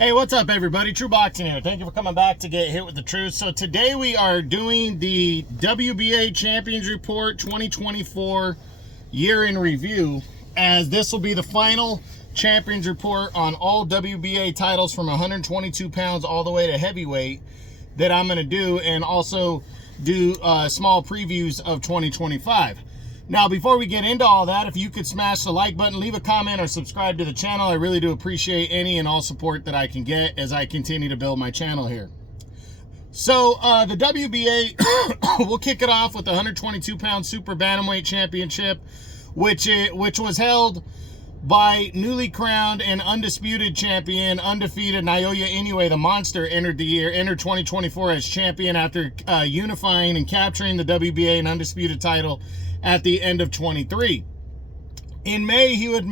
Hey, what's up, everybody? True Boxing here. Thank you for coming back to get hit with the truth. So today we are doing the WBA Champions Report 2024 year in review, as this will be the final Champions Report on all WBA titles from 122 pounds all the way to heavyweight that I'm going to do, and also do small previews of 2025. Now, before we get into all that, if you could smash the like button, leave a comment, or subscribe to the channel, I really do appreciate any and all support that I can get as I continue to build my channel here. So, the WBA, we'll kick it off with the 122-pound Super Bantamweight Championship, which was held by newly crowned and undisputed champion, undefeated Naoya Inoue, the Monster, entered 2024 as champion after unifying and capturing the WBA and undisputed title at the end of 23. In May, he would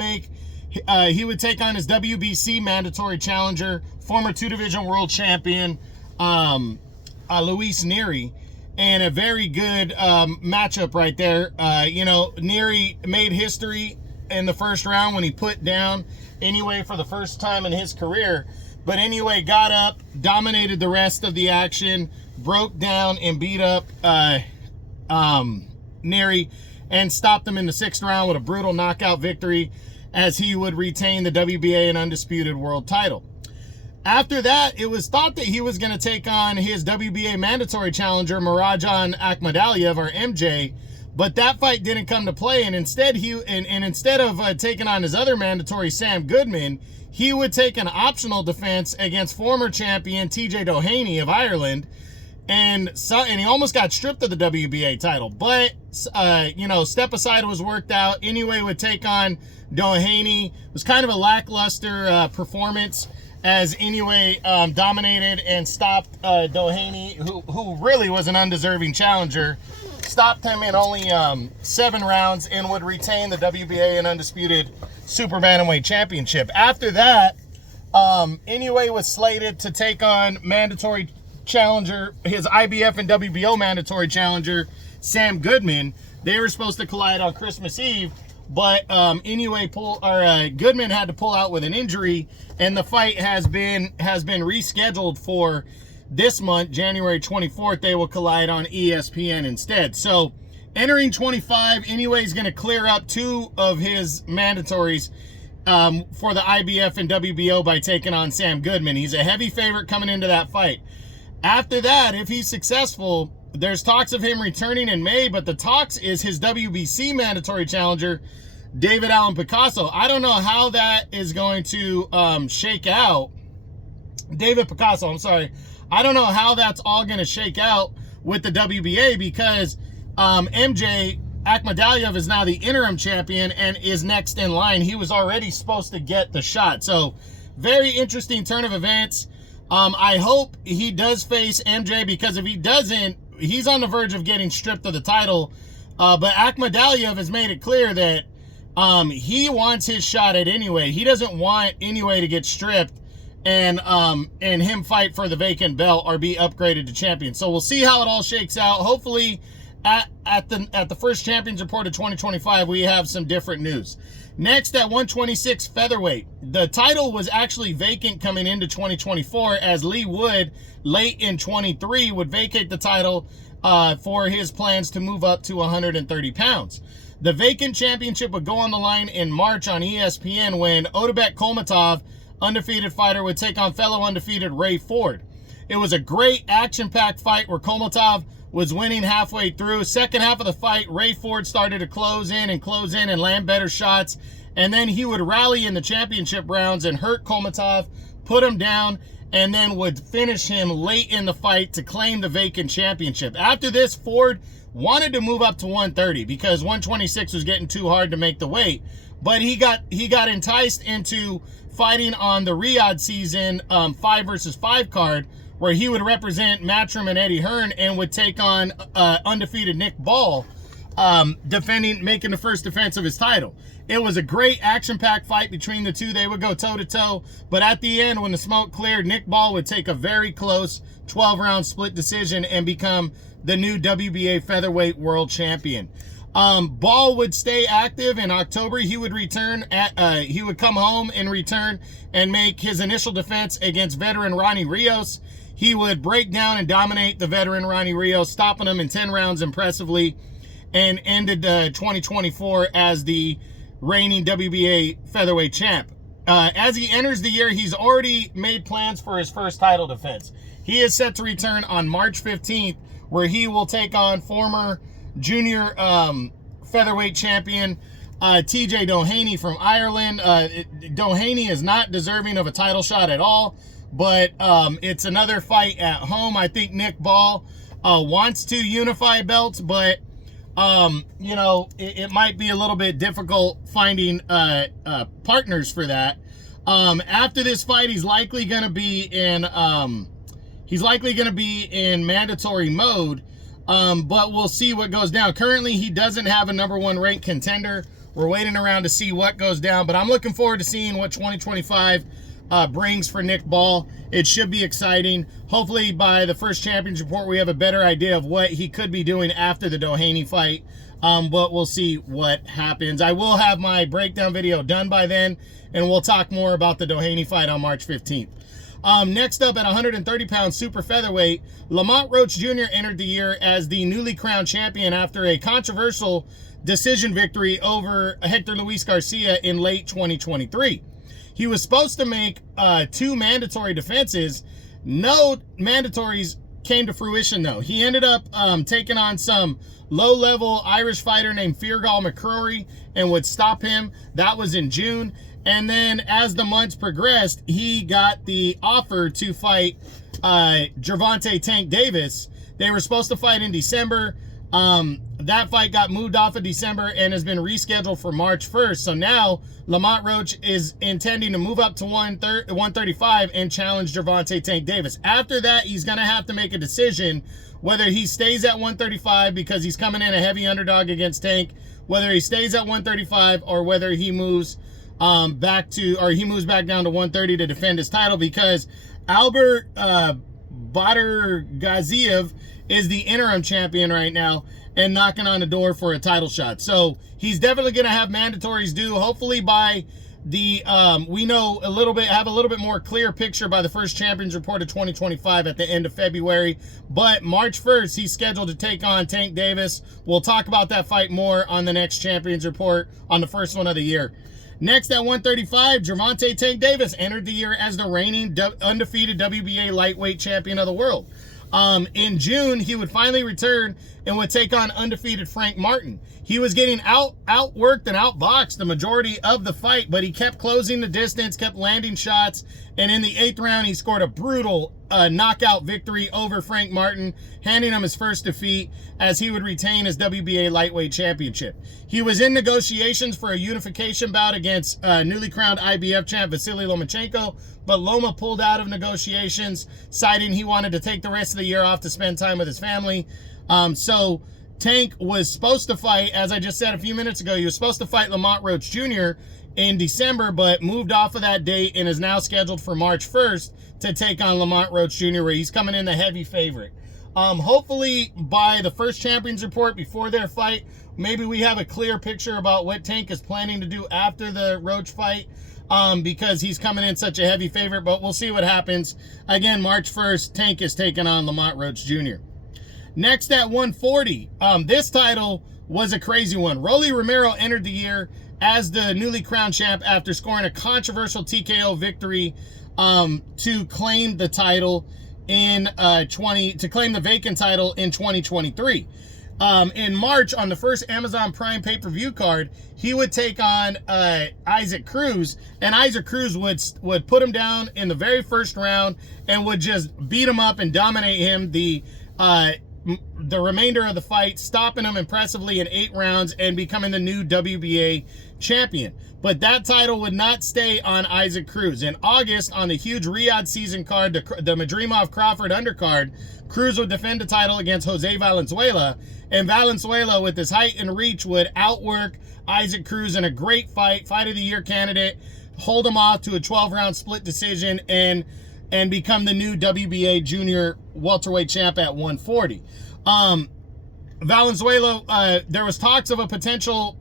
take on his WBC mandatory challenger, former two-division world champion, Luis Nery, and a very good matchup right there. Nery made history in the first round when he put down Inoue for the first time in his career, but Inoue got up, dominated the rest of the action, broke down and beat up Nery, and stopped him in the 6th round with a brutal knockout victory, as he would retain the WBA and undisputed world title. After that, it was thought that he was going to take on his WBA mandatory challenger, Mirajan Akhmadaliev, or MJ, but that fight didn't come to play, and instead instead of taking on his other mandatory, Sam Goodman, he would take an optional defense against former champion TJ Doheny of Ireland, and he almost got stripped of the WBA title, but step aside was worked out. Inoue would take on Doheny. It was kind of a lackluster performance, as Inoue dominated and stopped Doheny, who really was an undeserving challenger, stopped him in only 7 rounds, and would retain the WBA and undisputed Super Bantamweight Championship. After that, Inoue was slated to take on mandatory challenger, his IBF and WBO mandatory challenger, Sam Goodman. They were supposed to collide on Christmas Eve, but Goodman had to pull out with an injury, and the fight has been rescheduled for this month, January 24th. They will collide on ESPN instead. So, entering 25, Inoue is going to clear up 2 of his mandatories for the IBF and WBO by taking on Sam Goodman. He's a heavy favorite coming into that fight. After that, if he's successful, there's talks of him returning in May, but the talks is his WBC mandatory challenger, David Allen Picasso. I don't know how that is going to shake out. David Picasso, I'm sorry. I don't know how that's all going to shake out with the WBA, because MJ Akhmadaliev is now the interim champion and is next in line. He was already supposed to get the shot. So, very interesting turn of events. I hope he does face MJ, because if he doesn't, he's on the verge of getting stripped of the title. But Akhmadaliev has made it clear that he wants his shot at Inoue. He doesn't want Inoue to get stripped and him fight for the vacant belt or be upgraded to champion. So we'll see how it all shakes out. Hopefully, at the first Champions Report of 2025, we have some different news. Next, at 126 featherweight, the title was actually vacant coming into 2024, as Lee Wood, late in 23, would vacate the title for his plans to move up to 130 pounds. The vacant championship would go on the line in March on ESPN, when Otabek Kolmatov, undefeated fighter, would take on fellow undefeated Ray Ford. It was a great action-packed fight where Kolmatov was winning halfway through. Second half of the fight, Ray Ford started to close in and land better shots, and then he would rally in the championship rounds and hurt Kolmatov, put him down, and then would finish him late in the fight to claim the vacant championship. After this, Ford wanted to move up to 130 because 126 was getting too hard to make the weight, but he got enticed into fighting on the Riyadh season 5 versus 5 card, where he would represent Matchroom and Eddie Hearn, and would take on undefeated Nick Ball, making the first defense of his title. It was a great action-packed fight between the two. They would go toe-to-toe, but at the end, when the smoke cleared, Nick Ball would take a very close 12-round split decision and become the new WBA featherweight world champion. Ball would stay active in October. He would return he would come home and return and make his initial defense against veteran Ronnie Rios. He would break down and dominate the veteran Ronnie Rios, stopping him in 10 rounds impressively, and ended 2024 as the reigning WBA featherweight champ. As he enters the year, he's already made plans for his first title defense. He is set to return on March 15th, where he will take on former junior featherweight champion TJ Doheny from Ireland. Doheny is not deserving of a title shot at all, but it's another fight at home. I think Nick Ball wants to unify belts, but you know, it might be a little bit difficult finding partners for that. After this fight, he's likely going to be in mandatory mode. But we'll see what goes down. Currently, he doesn't have a #1 ranked contender. We're waiting around to see what goes down, but I'm looking forward to seeing what 2025 brings for Nick Ball. It should be exciting. Hopefully, by the first Champions Report, we have a better idea of what he could be doing after the Doheny fight, but we'll see what happens. I will have my breakdown video done by then, and we'll talk more about the Doheny fight on March 15th. Next up, at 130 pounds super featherweight, Lamont Roach Jr. entered the year as the newly crowned champion after a controversial decision victory over Hector Luis Garcia in late 2023. He was supposed to make 2 mandatory defenses. No mandatories came to fruition, though. He ended up taking on some low-level Irish fighter named Feargal McCrory and would stop him. That was in June. And then as the months progressed, he got the offer to fight Gervonta Tank Davis. They were supposed to fight in December. That fight got moved off of December and has been rescheduled for March 1st. So now Lamont Roach is intending to move up to 135 and challenge Gervonta Tank Davis. After that, he's going to have to make a decision whether he stays at 135 because he's coming in a heavy underdog against Tank, whether he stays at 135 or whether he moves back down to 130 to defend his title, because Albert Badargaziev is the interim champion right now and knocking on the door for a title shot. So he's definitely going to have mandatories due. Hopefully by the we know a little bit, have a little bit more clear picture by the first Champions Report of 2025 at the end of February. But March 1st, he's scheduled to take on Tank Davis. We'll talk about that fight more on the next Champions Report on the first one of the year. Next at 135, Gervonta Tank Davis entered the year as the reigning undefeated WBA lightweight champion of the world. In June, he would finally return and would take on undefeated Frank Martin. He was getting outworked and outboxed the majority of the fight, but he kept closing the distance, kept landing shots, and in the 8th round, he scored a brutal knockout victory over Frank Martin, handing him his first defeat as he would retain his WBA lightweight championship. He was in negotiations for a unification bout against newly crowned IBF champ Vasily Lomachenko, but Loma pulled out of negotiations, citing he wanted to take the rest of the year off to spend time with his family. So Tank was supposed to fight, as I just said a few minutes ago, he was supposed to fight Lamont Roach Jr. in December, but moved off of that date and is now scheduled for March 1st to take on Lamont Roach Jr., where he's coming in the heavy favorite. Hopefully by the first Champions Report before their fight, maybe we have a clear picture about what Tank is planning to do after the Roach fight, because he's coming in such a heavy favorite, but we'll see what happens. Again, March 1st, Tank is taking on Lamont Roach Jr. Next at 140, this title was a crazy one. Rolly Romero entered the year as the newly crowned champ after scoring a controversial TKO victory to claim the title in claim the vacant title in 2023. In March, on the first Amazon Prime pay-per-view card, he would take on Isaac Cruz, and Isaac Cruz would put him down in the very first round and would just beat him up and dominate him the remainder of the fight, stopping him impressively in 8 rounds and becoming the new WBA champion. But that title would not stay on Isaac Cruz. In August, on the huge Riyadh season card, the Madrimov-Crawford undercard, Cruz would defend the title against Jose Valenzuela, and Valenzuela, with his height and reach, would outwork Isaac Cruz in a great fight of the year candidate, hold him off to a 12-round split decision, and become the new WBA junior welterweight champ at 140. Valenzuela, there was talks of a potential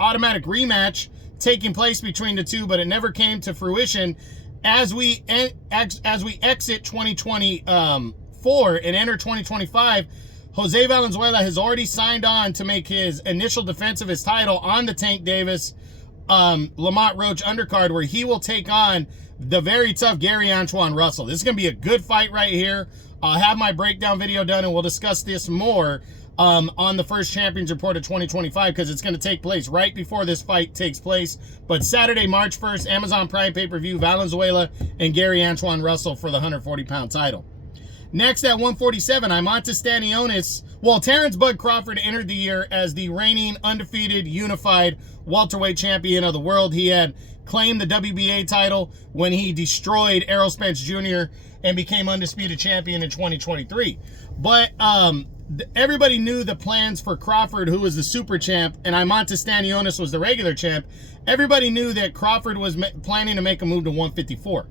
automatic rematch taking place between the two, but it never came to fruition. As we exit 2024 and enter 2025, Jose Valenzuela has already signed on to make his initial defense of his title on the Tank Davis Lamont Roach undercard, where he will take on the very tough Gary Antoine Russell. This is going to be a good fight right here. I'll have my breakdown video done, and we'll discuss this more on the first Champions Report of 2025, because it's going to take place right before this fight takes place. But Saturday, March 1st, Amazon Prime pay-per-view, Valenzuela and Gary Antoine Russell for the 140-pound title. Next at 147, Imantas Stanionis. Well, Terrence Bud Crawford entered the year as the reigning undefeated unified welterweight champion of the world. He had claimed the WBA title when he destroyed Errol Spence Jr. and became undisputed champion in 2023. But everybody knew the plans for Crawford, who was the super champ, and Imantas Stanionis was the regular champ. Everybody knew that Crawford was planning to make a move to 154.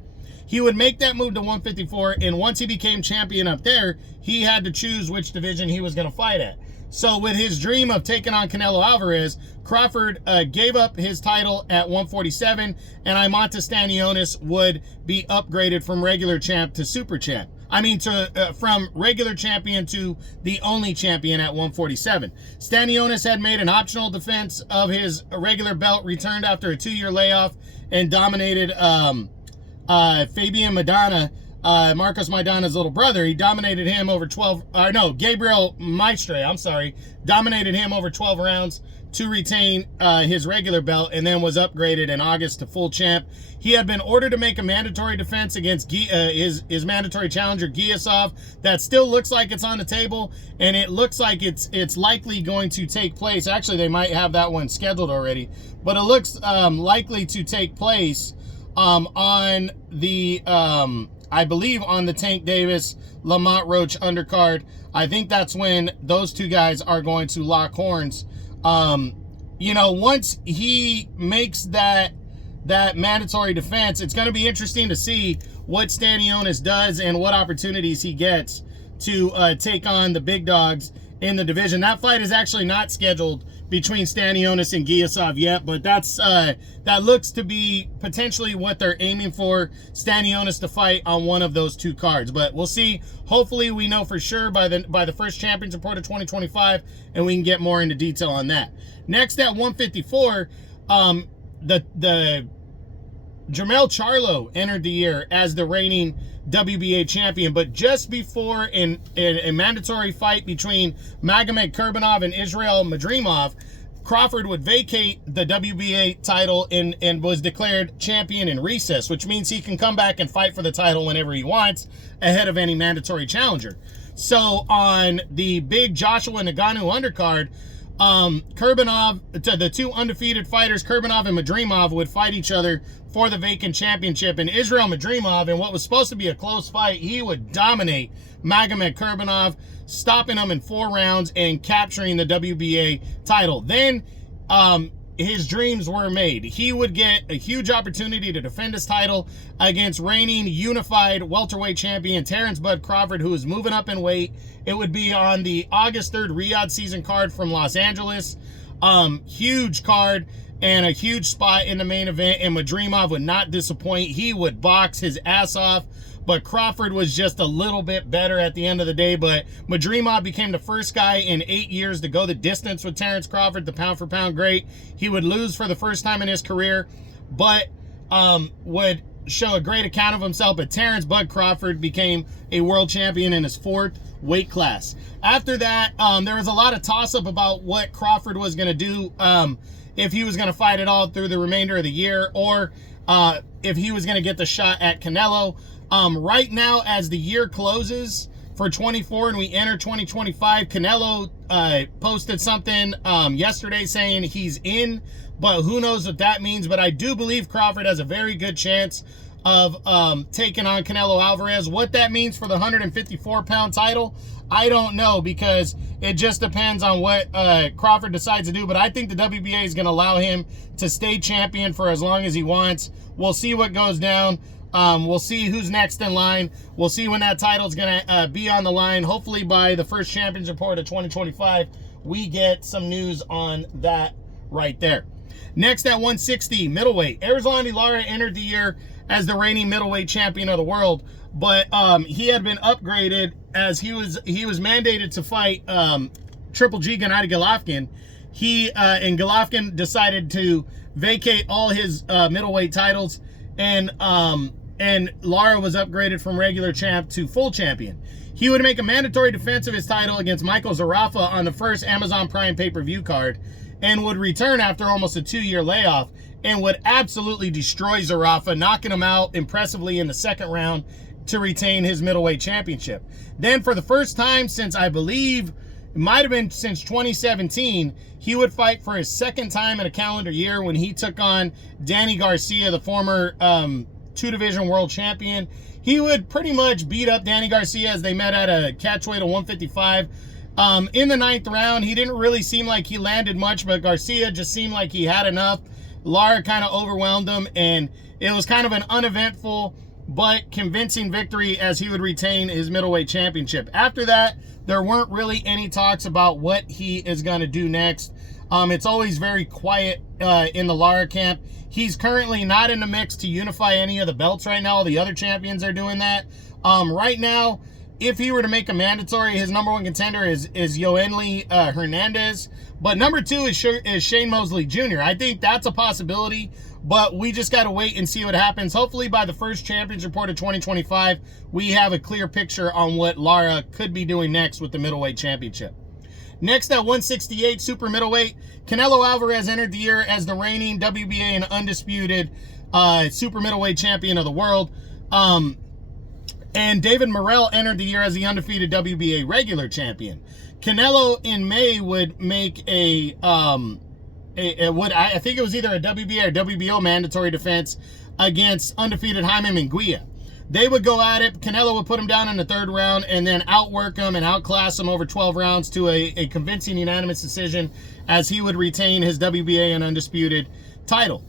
He would make that move to 154, and once he became champion up there, he had to choose which division he was going to fight at. So with his dream of taking on Canelo Alvarez, Crawford gave up his title at 147, and Imantas Stanionis would be upgraded from regular champ to super champ. I mean, from regular champion to the only champion at 147. Stanionis had made an optional defense of his regular belt, returned after a 2-year layoff, and dominated Fabian Maidana, Marcos Maidana's little brother. He dominated him over Gabriel Maestre, dominated him over 12 rounds to retain his regular belt, and then was upgraded in August to full champ. He had been ordered to make a mandatory defense against his mandatory challenger, Giasov. That still looks like it's on the table, and it looks like it's likely going to take place. Actually, they might have that one scheduled already, but it looks likely to take place on the, I believe, on the Tank Davis Lamont Roach undercard. I think that's when those two guys are going to lock horns. You know, once he makes that mandatory defense, it's going to be interesting to see what Stanionis does and what opportunities he gets to take on the big dogs in the division. That fight is actually not scheduled between Stanionis and Giasov yet, but that looks to be potentially what they're aiming for, Stanionis to fight on one of those two cards. But we'll see. Hopefully we know for sure by the first Champions Report of 2025, and we can get more into detail on that. Next at 154, the Jermell Charlo entered the year as the reigning WBA champion, but just before a mandatory fight between Magomed Kurbanov and Israel Madrimov, Crawford would vacate the WBA title and was declared champion in recess, which means he can come back and fight for the title whenever he wants ahead of any mandatory challenger. So on the big Joshua Ngannou undercard, Kurbanov, the two undefeated fighters, Kurbanov and Madrimov, would fight each other for the vacant championship. And Israel Madrimov, in what was supposed to be a close fight, he would dominate Magomed Kurbanov, stopping him in 4 rounds and capturing the WBA title. Then his dreams were made. He would get a huge opportunity to defend his title against reigning unified welterweight champion Terrence Bud Crawford, who is moving up in weight. It would be on the August 3rd Riyadh season card from Los Angeles. Huge card and a huge spot in the main event, and Madrimov would not disappoint. He would box his ass off, but Crawford was just a little bit better at the end of the day. But Madrimov became the first guy in 8 years to go the distance with Terrence Crawford, the pound-for-pound great. He would lose for the first time in his career, but would show a great account of himself. But Terrence Bud Crawford became a world champion in his 4th weight class. After that, there was a lot of toss-up about what Crawford was going to do, if he was going to fight at all through the remainder of the year, or if he was going to get the shot at Canelo. Right now, as the year closes for 24 and we enter 2025, Canelo posted something yesterday saying he's in, but who knows what that means. But I do believe Crawford has a very good chance of taking on Canelo Alvarez. What that means for the 154-pound title, I don't know, because it just depends on what Crawford decides to do. But I think the WBA is going to allow him to stay champion for as long as he wants. We'll see what goes down. We'll see who's next in line. We'll see when that title's going to be on the line. Hopefully by the first Champions Report of 2025, we get some news on that right there. Next at 160 middleweight, Erislandy Lara entered the year as the reigning middleweight champion of the world, but he had been upgraded as he was mandated to fight Triple G Gennady Golovkin. And Golovkin decided to vacate all his middleweight titles, and Lara was upgraded from regular champ to full champion. He would make a mandatory defense of his title against Michael Zarafa on the first Amazon Prime pay-per-view card, and would return after almost a 2-year layoff and would absolutely destroy Zarafa, knocking him out impressively in the second round to retain his middleweight championship. Then for the first time since, I believe, it might have been since 2017, he would fight for his second time in a calendar year when he took on Danny Garcia, the former 2-division world champion. He would pretty much beat up Danny Garcia as they met at a catchweight of 155. In the 9th round, he didn't really seem like he landed much, but Garcia just seemed like he had enough. Lara kind of overwhelmed him, and it was kind of an uneventful but convincing victory as he would retain his middleweight championship. After that, there weren't really any talks about what he is going to do next. It's always very quiet in the Lara camp. He's currently not in the mix to unify any of the belts right now. The other champions are doing that. Right now, if he were to make a mandatory, his number 1 contender is Yoeli Hernandez. But number 2 is Shane Mosley Jr. I think that's a possibility, but we just got to wait and see what happens. Hopefully by the first Champions Report of 2025, we have a clear picture on what Lara could be doing next with the middleweight championship. Next at 168 super middleweight, Canelo Alvarez entered the year as the reigning WBA and undisputed super middleweight champion of the world. And David Morrell entered the year as the undefeated WBA regular champion. Canelo in May would make I think it was either a WBA or WBO mandatory defense against undefeated Jaime Munguia. They would go at it. Canelo would put him down in the 3rd round and then outwork him and outclass him over 12 rounds to a convincing unanimous decision as he would retain his WBA and undisputed title.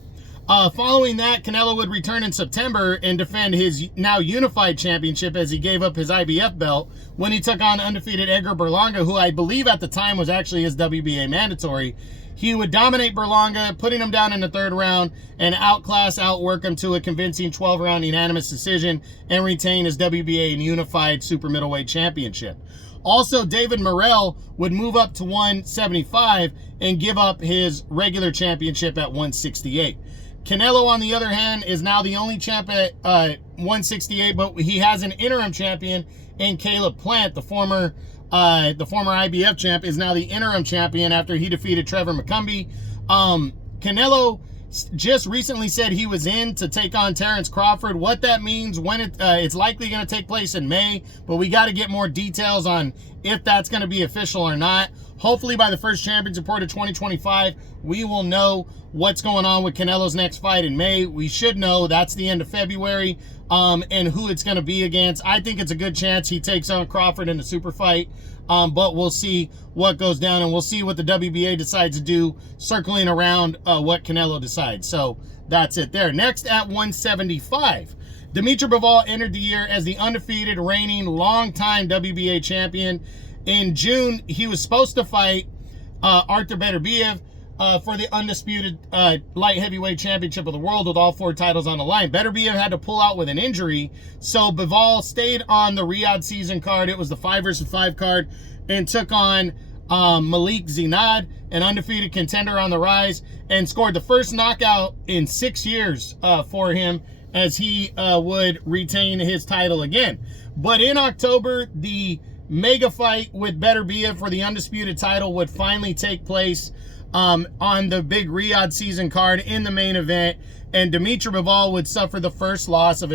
Following that, Canelo would return in September and defend his now unified championship as he gave up his IBF belt when he took on undefeated Edgar Berlanga, who I believe at the time was actually his WBA mandatory. He would dominate Berlanga, putting him down in the 3rd round and outwork him to a convincing 12-round unanimous decision and retain his WBA and unified super middleweight championship. Also, David Morrell would move up to 175 and give up his regular championship at 168. Canelo, on the other hand, is now the only champ at 168, but he has an interim champion in Caleb Plant. The former IBF champ is now the interim champion after he defeated Trevor McCumbee. Canelo just recently said he was in to take on Terrence Crawford. What that means, when it's likely going to take place in May, but we got to get more details on if that's going to be official or not. Hopefully by the first Champions Report of 2025, we will know what's going on with Canelo's next fight in May. We should know that's the end of February, and who it's going to be against. I think it's a good chance he takes on Crawford in the super fight, but we'll see what goes down, and we'll see what the WBA decides to do, circling around what Canelo decides. So that's it there. Next at 175, Dimitri Bivol entered the year as the undefeated, reigning, longtime WBA champion. In June, he was supposed to fight Artur Beterbiev for the undisputed light heavyweight championship of the world with all 4 titles on the line. Beterbiev had to pull out with an injury, so Bivol stayed on the Riyadh season card. It was the 5 versus 5 card, and took on Malik Zinad, an undefeated contender on the rise, and scored the first knockout in 6 years for him as he would retain his title again. But in October, the mega fight with Beterbiev for the undisputed title would finally take place on the big Riyadh season card in the main event, and Dimitri Bivol would suffer the first loss of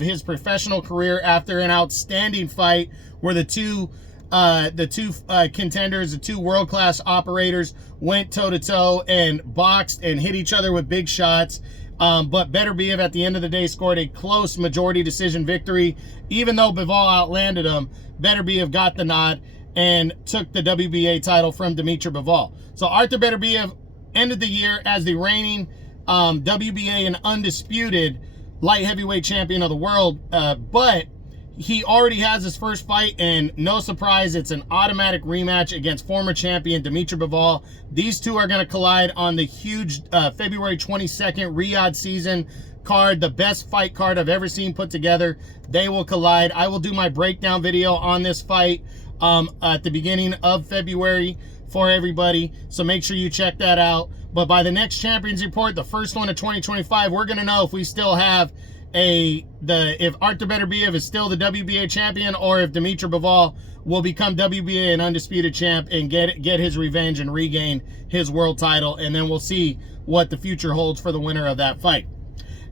his professional career after an outstanding fight where the two contenders, the 2 world-class operators, went toe-to-toe and boxed and hit each other with big shots. But Beterbiev at the end of the day scored a close majority decision victory. Even though Bivol outlanded him, Beterbiev got the nod and took the WBA title from Dimitri Bivol. So Artur Beterbiev ended the year as the reigning WBA and undisputed light heavyweight champion of the world, but he already has his first fight, and no surprise, it's an automatic rematch against former champion Dimitri Bivol. These two are going to collide on the huge February 22nd Riyadh season card, the best fight card I've ever seen put together. They will collide. I will do my breakdown video on this fight at the beginning of February for everybody, so make sure you check that out. But by the next Champions Report, the first one of 2025, we're going to know if we still have if Artur Beterbiev is still the WBA champion, or if Dimitri Bivol will become WBA an undisputed champ and get his revenge and regain his world title. And then we'll see what the future holds for the winner of that fight.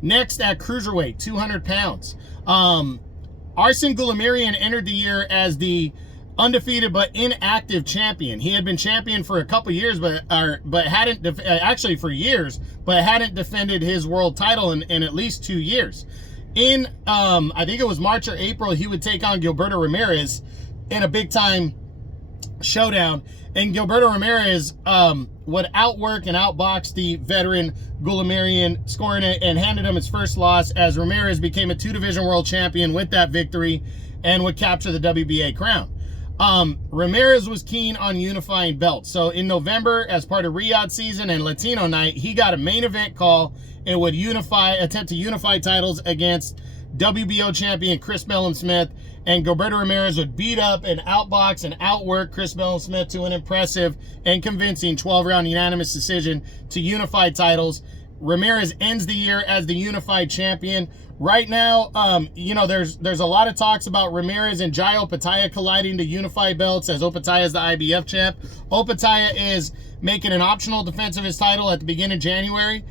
Next, at cruiserweight, 200 pounds, Arsen Goulamirian entered the year as the undefeated but inactive champion. He had been champion for a couple years, but hadn't actually for years, but hadn't defended his world title in at least 2 years. In I think it was March or April, he would take on Gilberto Ramirez in a big time showdown, and Gilberto Ramirez would outwork and outbox the veteran Goulamirian, scoring it and handed him his first loss, as Ramirez became a 2-division world champion with that victory and would capture the WBA crown. Ramirez was keen on unifying belts. So in November, as part of Riyadh season and Latino night, he got a main event call and would attempt to unify titles against WBO champion Chris Mellon-Smith, and Gilberto Ramirez would beat up and outbox and outwork Chris Mellon-Smith to an impressive and convincing 12-round unanimous decision to unify titles. Ramirez ends the year as the unified champion. Right now, you know, there's a lot of talks about Ramirez and Jai Opetaia colliding to unify belts, as Opetaia is the IBF champ. Opetaia is making an optional defense of his title at the beginning of January.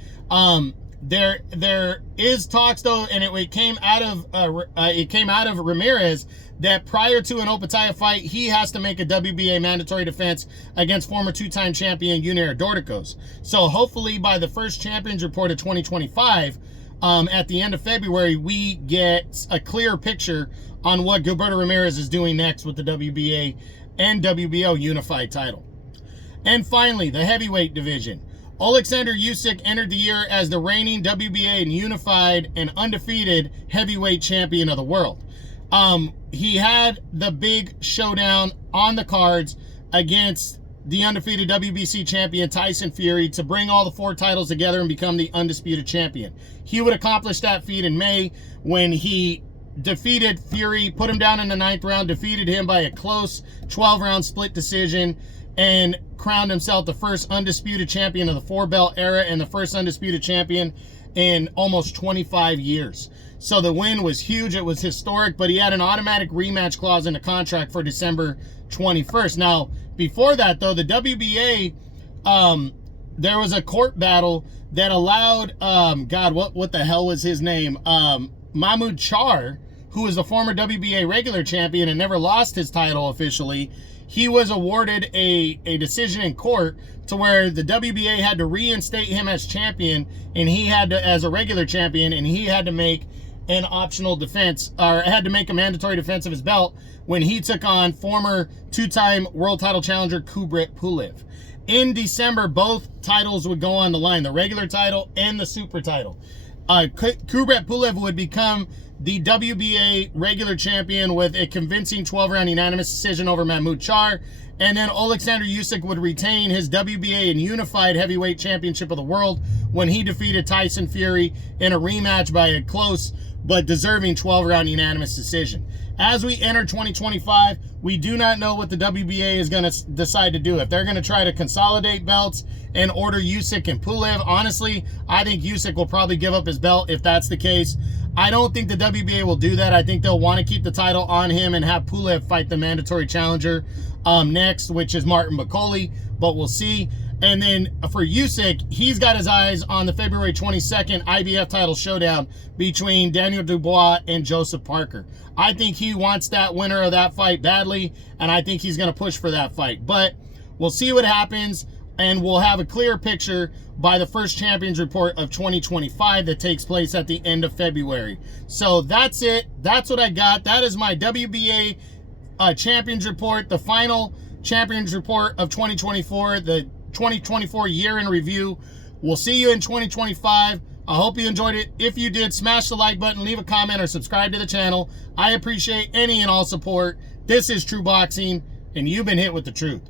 There is talks though, and it came out of Ramirez, that prior to an Opetaia fight, he has to make a WBA mandatory defense against former 2-time champion Yunir Dorticos. So hopefully by the first Champions Report of 2025, at the end of February, we get a clear picture on what Gilberto Ramirez is doing next with the WBA and WBO unified title. And finally, the heavyweight division. Oleksandr Usyk entered the year as the reigning WBA and unified and undefeated heavyweight champion of the world. He had the big showdown on the cards against the undefeated WBC champion Tyson Fury to bring all the 4 titles together and become the undisputed champion. He would accomplish that feat in May when he defeated Fury, put him down in the 9th round, defeated him by a close 12-round split decision, and crowned himself the first undisputed champion of the 4-belt era and the first undisputed champion in almost 25 years. So the win was huge. It was historic, but he had an automatic rematch clause in the contract for December 21st. Now, before that, though, the WBA, there was a court battle that allowed, God, what the hell was his name? Mahmoud Char, who was the former WBA regular champion and never lost his title officially. He was awarded a decision in court to where the WBA had to reinstate him as champion, and he had to, as a regular champion, and he had to make an optional defense, or had to make a mandatory defense of his belt when he took on former 2-time world title challenger Kubrat Pulev. In December, both titles would go on the line, the regular title and the super title. Kubrat Pulev would become the WBA regular champion with a convincing 12-round unanimous decision over Mahmoud Char, and then Oleksandr Usyk would retain his WBA and unified heavyweight championship of the world when he defeated Tyson Fury in a rematch by a close but deserving 12-round unanimous decision. As we enter 2025, we do not know what the WBA is going to decide to do. If they're going to try to consolidate belts and order Usyk and Pulev, honestly, I think Usyk will probably give up his belt if that's the case. I don't think the WBA will do that. I think they'll want to keep the title on him and have Pulev fight the mandatory challenger next, which is Martin McCauley, but we'll see. And then for Usyk, he's got his eyes on the February 22nd IBF title showdown between Daniel Dubois and Joseph Parker. I think he wants that winner of that fight badly, and I think he's going to push for that fight. But we'll see what happens, and we'll have a clear picture by the first Champions Report of 2025 that takes place at the end of February. So that's it. That's what I got. That is my WBA Champions Report, the final Champions Report of 2024, the 2024 year in review. We'll see you in 2025. I hope you enjoyed it. If you did, smash the like button, leave a comment, or subscribe to the channel. I appreciate any and all support. This is True Boxing, and you've been hit with the truth.